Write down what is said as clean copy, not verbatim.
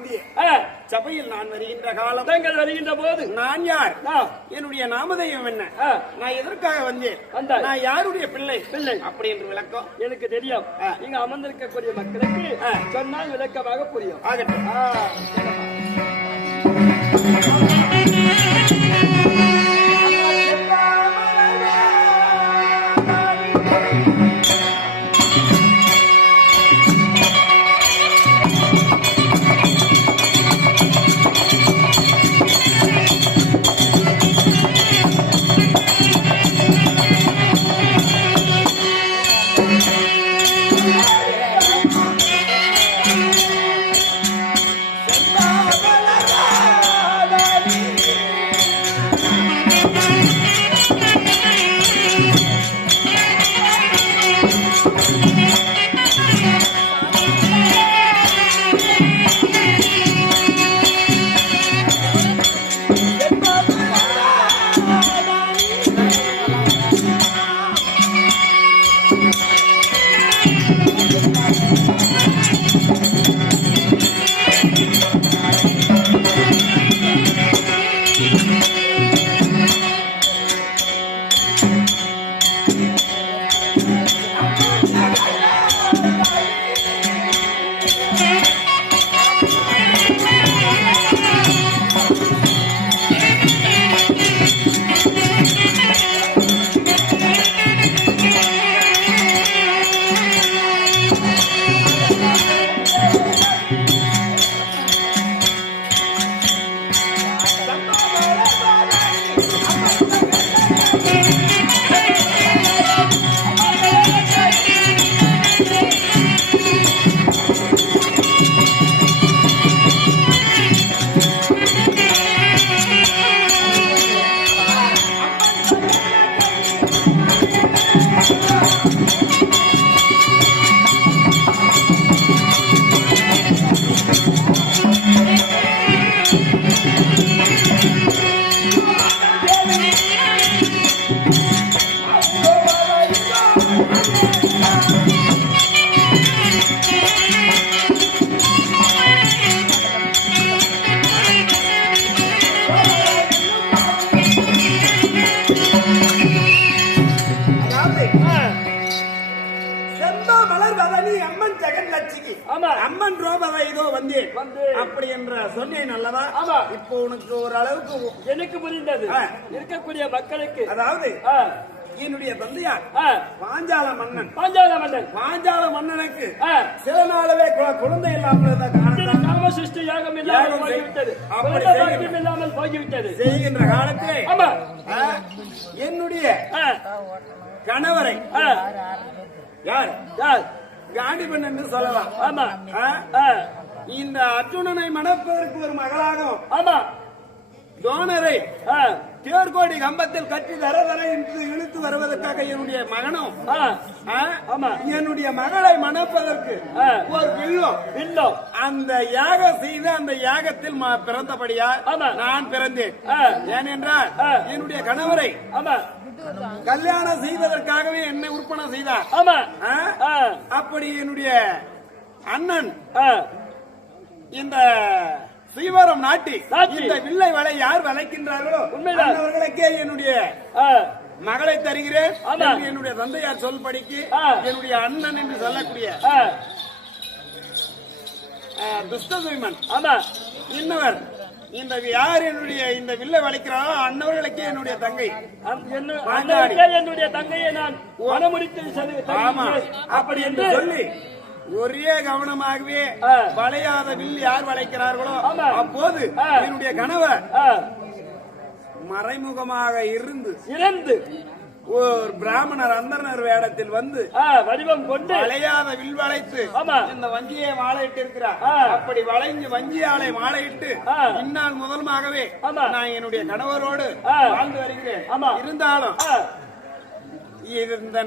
முந்திய சபையில் நான் வருகின்ற காலம் வருகின்ற போது நான் யார், என்னுடைய நாமதேயம் என்ன, நான் எதற்காக வந்தேன், நான் யாருடைய பிள்ளை அப்படி என்று விளக்கம் எனக்கு தெரியும். நீங்க அமர்ந்திருக்கக்கூடிய மக்களுக்கு சொன்னால் விளக்கமாக புரியும். ஆகட்டும். அம்மன் ரோபவை இதோ வந்தேன் அப்படி என்ற சொன்னேன் அல்லவா? இப்போ உனக்கு ஒரு அளவுக்கு எனக்கு புரிந்தது. இருக்கக்கூடிய மக்களுக்கு அதாவது என்னுடைய தந்தையார் பாஞ்சால மன்னன். பாஞ்சால மன்னனுக்கு சில நாளவே குழந்தை இல்லாமல் சிருஷ்டி யாகம் இல்லாமல் போய்விட்டது. செய்கின்ற காலத்திலே என்னுடைய கணவரை யார் யார் காண்டிபன் என்று சொல்லலாம். ஆமா. இந்த அர்ஜுனனை மணப்பதற்கு ஒரு மகளாகும். ஆமா. தோணரை தேர்கோடி கம்பத்தில் கட்டி தர என்று இழுத்து வருவதற்காக என்னுடைய மகனும் என்னுடைய மகளை மணப்பதற்கு ஒரு வில்லும் அந்த யாகம் செய்து அந்த யாகத்தில் பிறந்தபடியா நான் பிறந்தேன். ஏனென்றால் என்னுடைய கணவரை கல்யாணம் செய்வதற்காகவே என்னை உற்பனை செய்தார். அப்படி என்னுடைய அண்ணன் இந்த ஸ்ரீவரம் நாட்டி இந்த வில்லை வலை யார் வளைக்கின்றார்களோ அவர்களுக்கே என்னுடைய மகளை தருகிறேன். என்னுடைய தந்தையார் சொல்படிக்கு என்னுடைய அண்ணன் என்று சொல்லக்கூடிய துஷ்டசுமன் இன்னவர் இந்த யார் என்னுடைய இந்த வில்லை வளைக்கிறாரோ அன்னவர்களுக்கே என்னுடைய தங்கை என்னுடைய தங்கையை நான் மனமுடித்து. ஆமா, அப்படி என்று சொல்லி ஒரே கவனமாகவே வளையாத வில் யார் வளைக்கிறார்களோ அப்போது என்னுடைய கணவர் மறைமுகமாக இருந்து ஒரு பிராமணர் அந்தனர் வேடத்தில் வந்து வடிவம் கொண்டு வளையாத வில் வளைத்து இந்த வஞ்சியை வாழையிட்டு இருக்கிறார். அப்படி வளைஞ்சு வஞ்சியாலை வாழையிட்டு இந்நாள் முதலமாகவே நான் என்னுடைய கணவரோடு வாழ்ந்து வருகிறேன். இருந்தாலும் இந்த